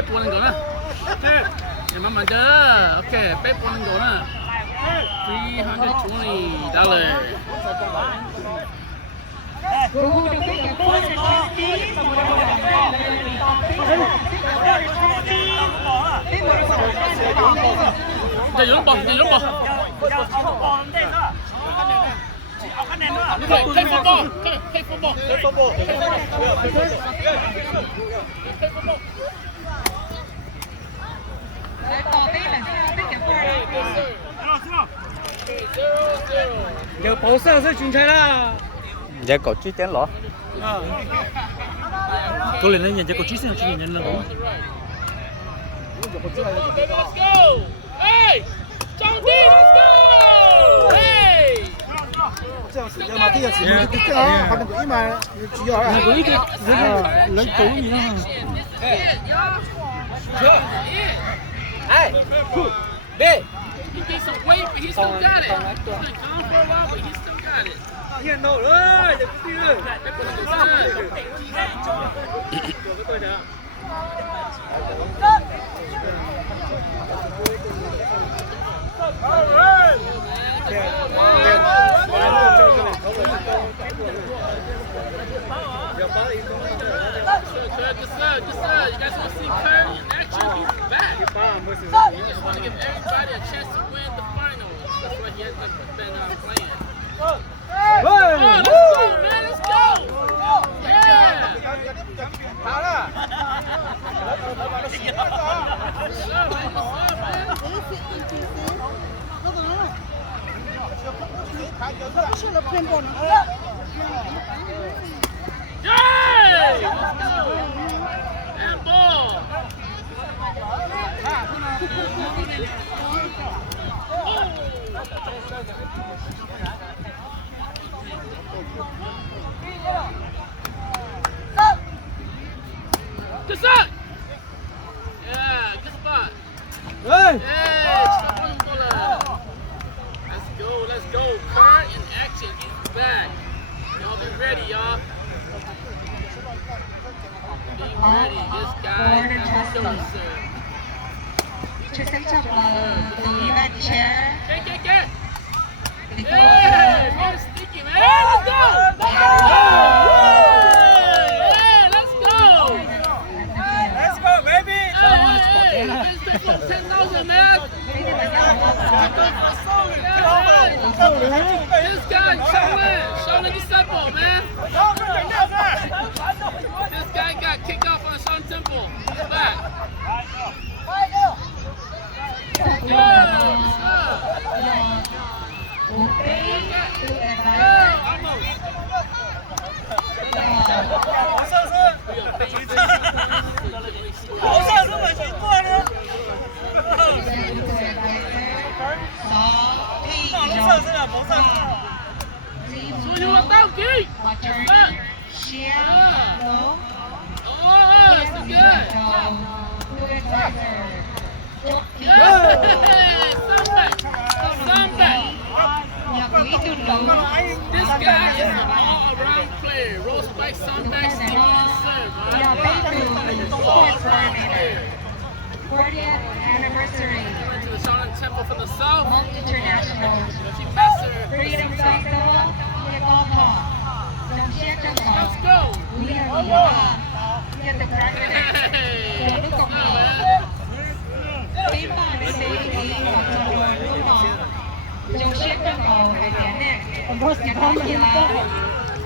杯半個啦。你慢慢的 ，OK， 杯半個啦。$320。再擁抱，再擁抱。Play football. Play football. Play football. Giờ bộ sơ sẽ chuyển chơi là. Giờ có chút tiền lỏ. Tôi lên nhận giờ có chút tiền chuyển nhận là. Let's go. Hey, John D, let's go. Hey. 这样时间嘛，这个时间就正好，他们就一买只要那个一个人狗一样。哎，B。He gained some weight, but he still got it. He's been gone for a while, but he still got it. Hiện nổ ơi, được cái gì? Good sir. You guys want to see Kurt in action? He's back. He just want to give everybody a chance to win the finals. That's why he hasn't been playing. Oh, let's go, man. Let's go. Yeah. Yay! And ball. Good shot. Yeah, good spot. Hey! Hey, let's go. Kurt in action. He's back. Y'all be ready, y'all. Be ready. This guy is killing sir. Chiếc sách chọc từ ban chair. Get. Hey, man, sticky, man. Let's go. Hey, let's go. Let's go, baby! Hey, this is 10,000, man. This guy, Shaolin Disciple, man. This guy got kicked off on Shaolin Temple. He's back. So you about Geek? Oh, that's good. Yeah, This guy is an all-around player. Roll spike, sunback, sticky, and serve. All-around player. 40th anniversary. Went to the Shaolin Temple from the south. International She mastered Freedom Festival. Kick-off talk. Trong chiếc trong cỏ. Let's go. We are the Get the practice. Hey, Nước cộng man. hòa. Tím vào đến đây thì học trò đùa luôn đó. Trong chiếc trong cỏ phải tiến nè. Cái đó thì là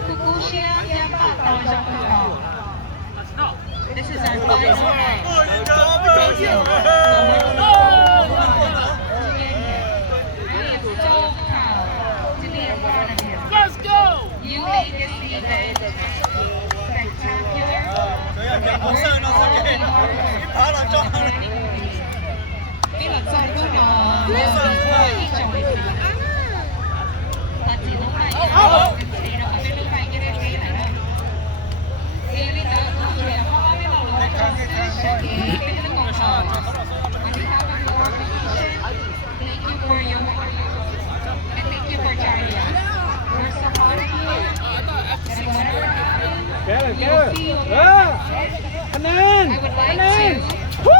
Cuckoo chiếc em bạn tàu trong cỏ. This is our final round. Let's go. You made this event spectacular. Cái lần sau đó nó là chỉ lúc này thì nó có bên lúc này cái đêm kia này đâu. Thì bây giờ nó chuyển qua bên đầu nó cho sẽ cái bên nó còn sờ. On behalf of the organization, thank you for your and thank you for joining us. We're supporting you. And whatever happens, you will feel it. I would like to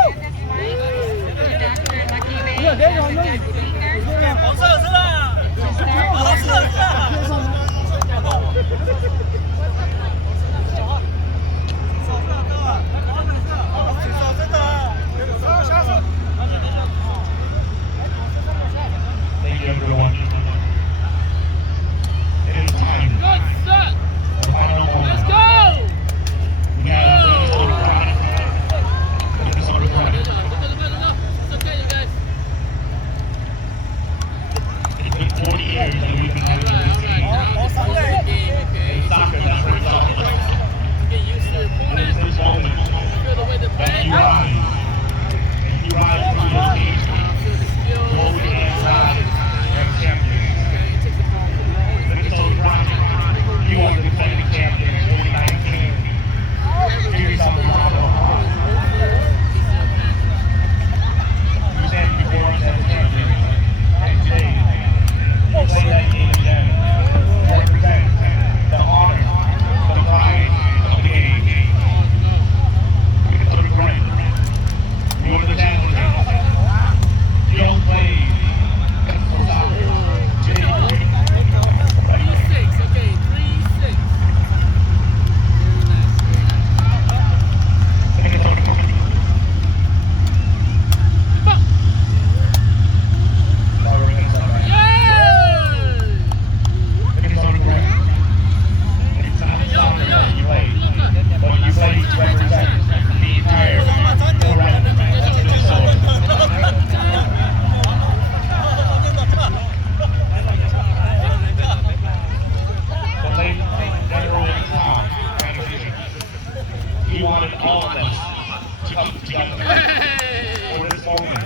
Hey! for this moment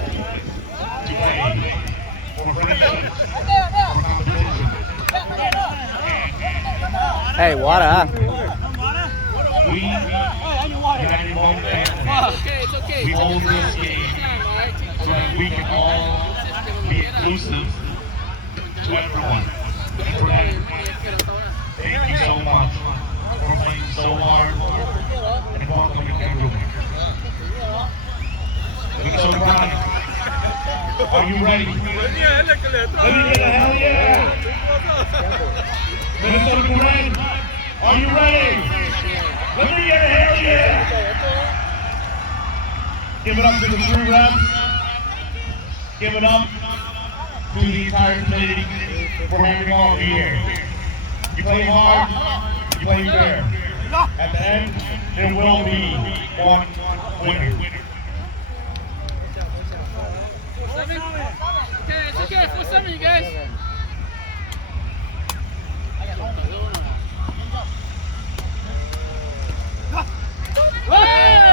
today for friendship, for competition. Hey, water. We, United Bone family, Okay, it's okay. we Take hold your time. this Take game your time, all right? Take so your that time. we can all be inclusive to everyone. Thank you so much for playing so hard and welcoming everyone. Minnesota Pride, are you ready? Let me get a hell yeah! Minnesota Pride, are you ready? Let me get a hell yeah! Give it up to the crew reps. Give it up to the entire committee for having all of you here. You play hard, you play fair. At the end, there will be one winner. Okay, it's okay. 4-7, you guys. Hey!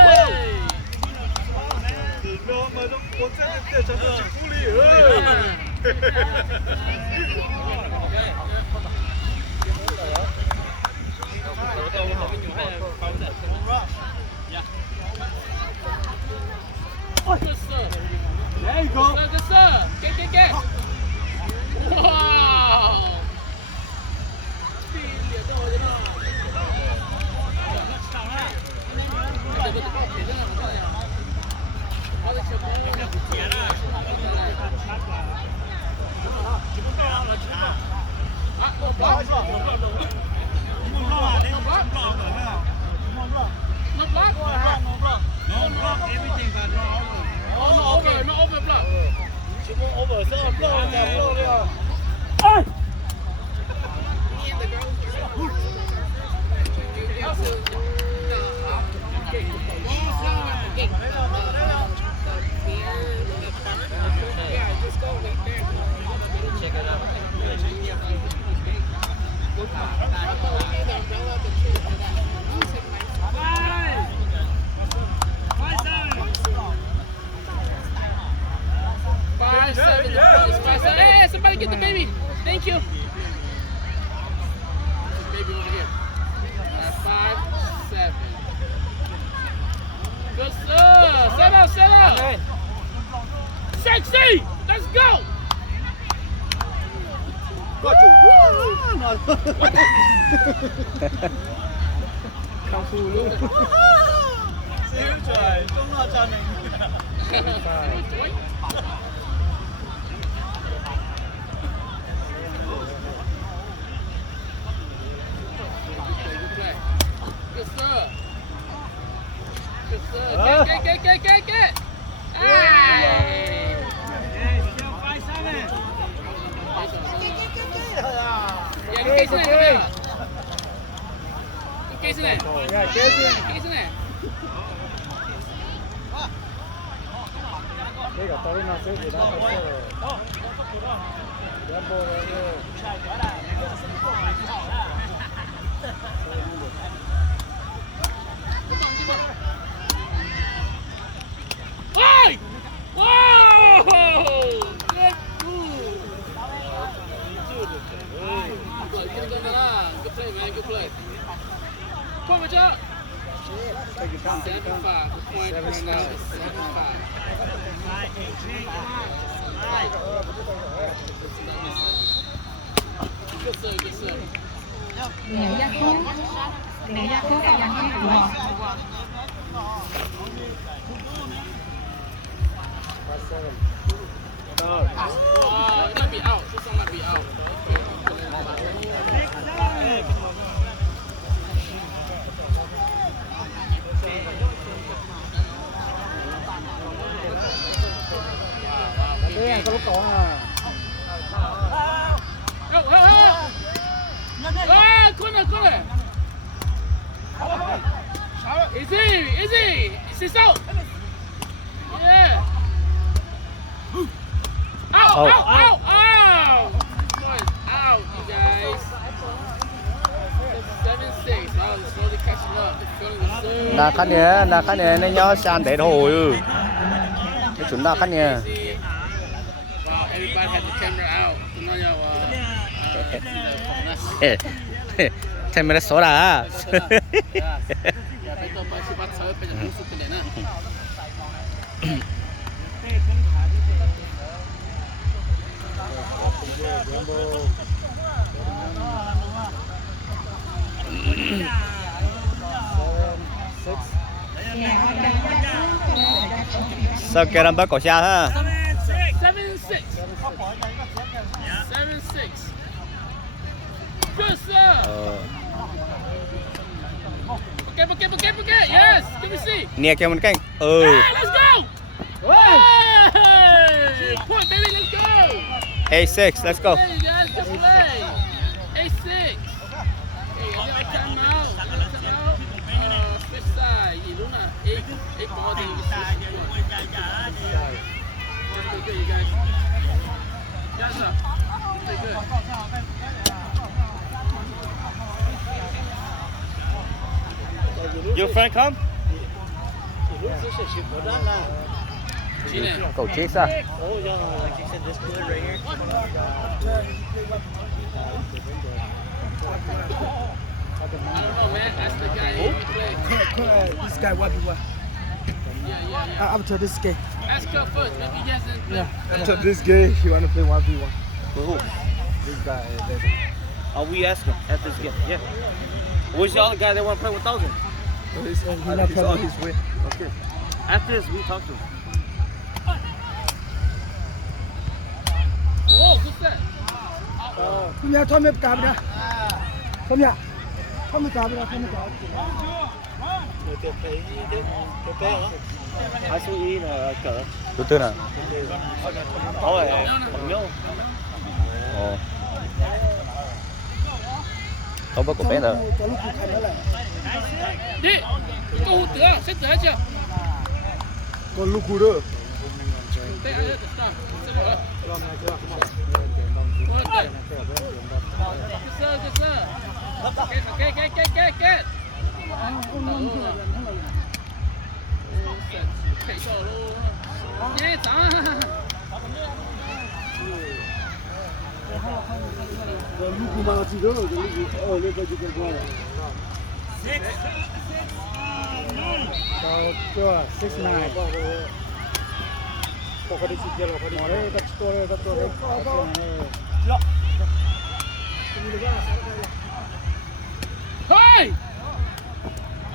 Good serve. There you go. Good serve. Get. Wow. Hey, somebody get the baby. Thank you. Baby over here. 5-7. Good stuff. Set up. Sexy. Let's go. Good stuff. Get. Hey. Yeah, get Casey in there. Get Casey in there. Yeah, Casey. Casey in there. Venga, está bien hacer que da para Hey! Whoa! Good move. Good play, man. Good play. Come on, Joe. 7-5. The point right now is 7-5. Good serve. 你一估夠人機會喎。It might be out. This one might be out. Đây có lúc có à. Corner. Easy. C'est out. Yeah. Out. Out, you guys. 7-6. Wow, they're slowly catching up. They're feeling the surge. Là khá nhẹ nó nhỏ sang để thôi. cái chuẩn nào khăn nè Wow, everybody had the camera out. So now y'all, thêm mấy số đã phải tôi phải chụp bắt sới phải chụp sụp cái này nè. sao kia làm bắt cổ xa ha 7-6. 7-6. Good sir. Forget. Yes. Let me see. nè kia mình canh Hey, let's go. Hey, point baby, let's go. A6 let's go Hey, you guys, good play. A6. Hey, y'all time out. Switch side. You do not. Eight ball, then you switch. Good, you guys. Guys up. Pretty good. your friend come Gina. cổ chết sao I don't know, man. That's the guy who play. This guy what you want? Yeah. After this game. Ask her first. Maybe he hasn't played. After this game, he want to play 1v1. who This guy. oh we ask him at this game yeah where's the other guy that want to play with 1000 He's on his way. okay after this we talk to him Oh, good set. Không nhà thôi mẹp cạp nha. Không nhà. Không mẹp cạp nha, không mẹp cạp. ai suy nghĩ là cỡ thứ tư nào thôi bằng nhau ồ không có của bé rồi Có lúc không nữa là Đi. Câu hút nữa. Xét tử hết chưa? có lúc cú đó. Tay ai hết rồi. Good sir. Get. Chạy cho luôn. Nhé, trả. Có lúc cú mà chỉ đó, có lúc ở đây có chỉ cần qua. Cho 6-9. Có đi chơi rồi, có đi. Rồi, cái tôi. Hey!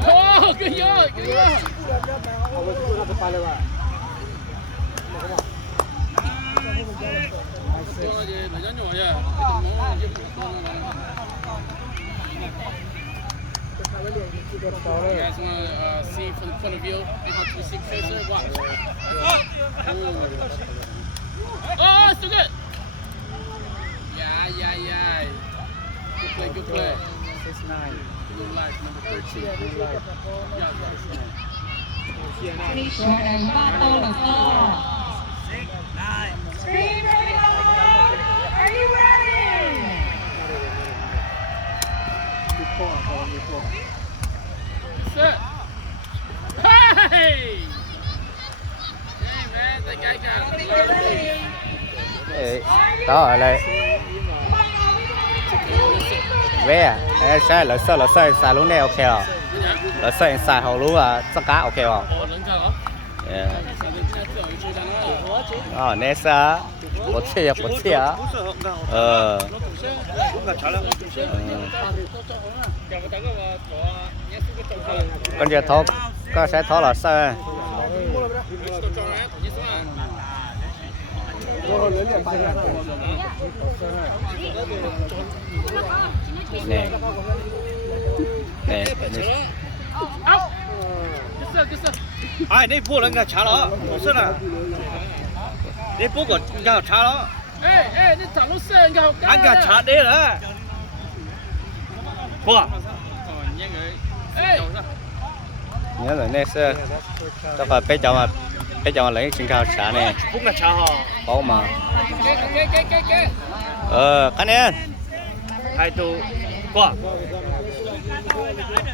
Oh, good yard. You guys want to see from the point of view? You want to see closer? Watch. Oh, still good. Yeah. Good play. 6-9. Good life, number 13. Good life. Pretty sure there's battle of all. Screen ready, are you ready? Set. Hey! Hey, man, that guy got it. Ê, đó ở đây vé à sai lỡ sai lúc này ok rồi lỡ sai hậu lúc à tất cả ok rồi nè sa một chia con giờ thọ có sẽ thọ là sao nè Good sir. 你不能给查了，不是的，你不管给查了， Hey, this time what's saying go? 俺给查的了，不， Hey, nhớ là nè sơ, cho phải bây giờ mà lấy xin cao trả nè, 不给查哈， có mà, get. cái này, 还都过，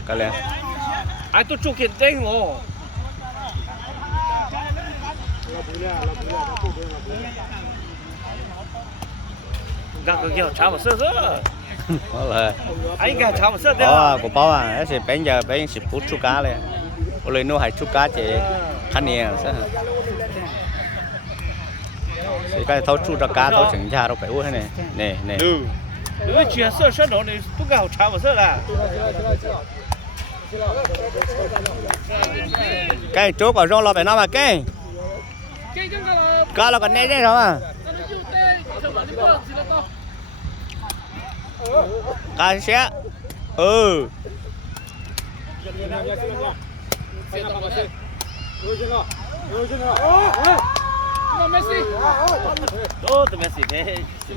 cái này, 还都做肯定哦。Gak kêu cháo mà sơ sơ. là Anh gà cháo mà sơ của bao à sẽ bây giờ bây giờ phút chút cá lên rồi nuôi hai chút cá chỉ khăn nè sao sẽ cái thấu chút ra cá thấu chừng cha đâu phải uống thế này nè nè Đứa chuyện sơ sơ đó này tôi gạo cháo mà sơ là. cái chỗ của rong lo phải nó mà cái cá là còn nè đấy rồi mà cá sẽ Đó tụi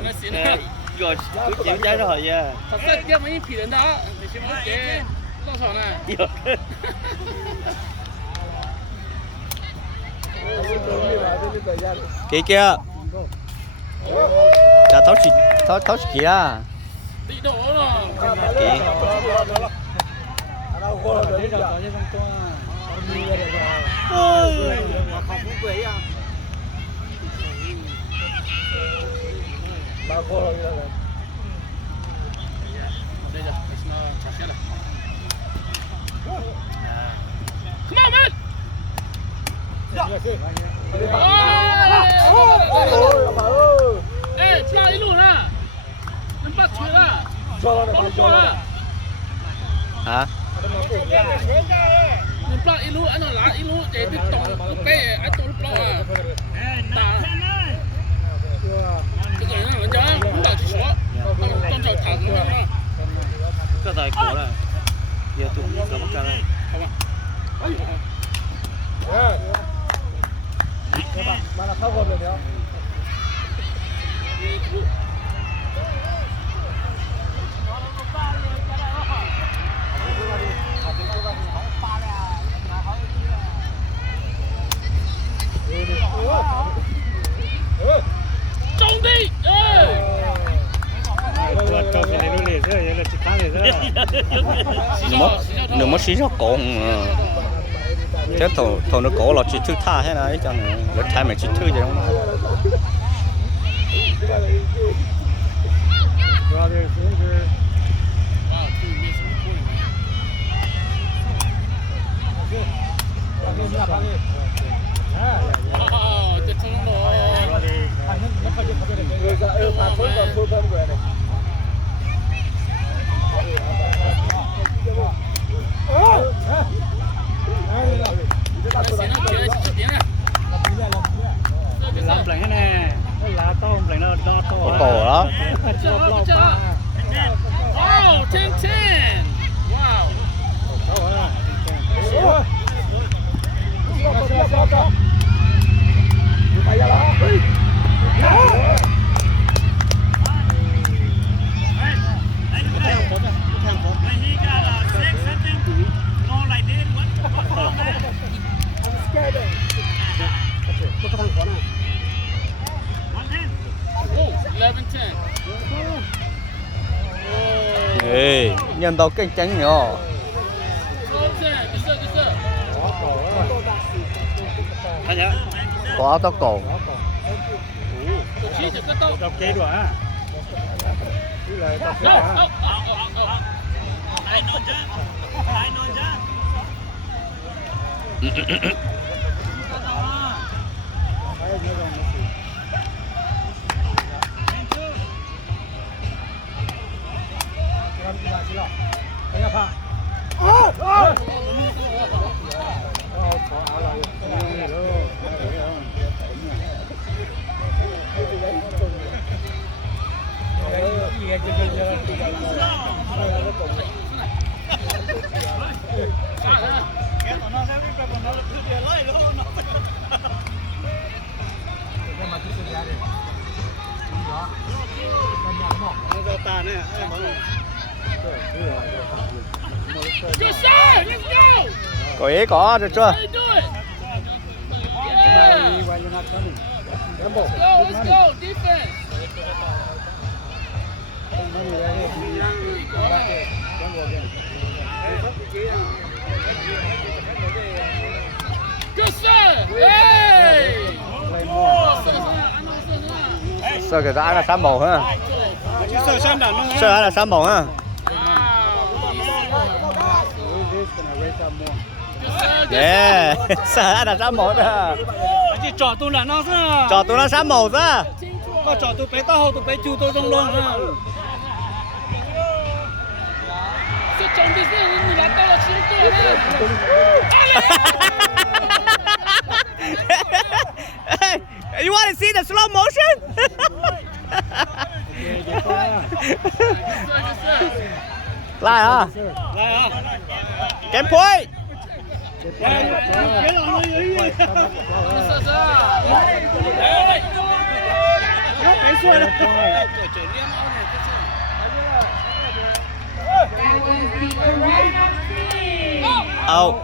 Messi này. Rồi cứ chịu trái rồi nha. thật sự kia mấy phỉ đến đó thì xem một cái lo sòn này kia đã thấu chỉ à tị độ rồi đây rồi nó chặt chết rồi come on man ê chơi luôn ha nó bắt chuyện à cho là hả mình bắt ilu anh nó lá ilu để tiếp tục cái anh tôi lúc đó à ta cái này nó cho không đợi chỉ số con trâu thả nó ra Cái tài cổ là. Giờ tụi mình sớm ra đây. không à mà là khâu hồn được không? trông đi nếu mà xí sao cổ thế thầu nó cổ là chỉ thứ tha thế này cho nên rất thay mà chỉ thứ gì không Làm lại cái này. Lá to lại nó to to. cổ đó wow 10-10 wow ê nhân tao kinh tránh nhỏ Anh nhá. có tao cổ Đọc kế đùa á. Good shot! Let's go! có ý có được chưa How you do it? Yeah! Let's go! Defense! Good shot! Hey! 射给他按了3毛哈，射按了3毛哈。耶，射按了3毛的。chỉ trọ tôi là nó Trò tôi là 3毛的。 có trọ tôi bé tao tôi bé chú tôi trong luôn ha. 这重点是你来到了新队了。Hey, you want to see the slow motion? 来啊！来啊 Game point！ 来别老了有意射射。没错了 Out.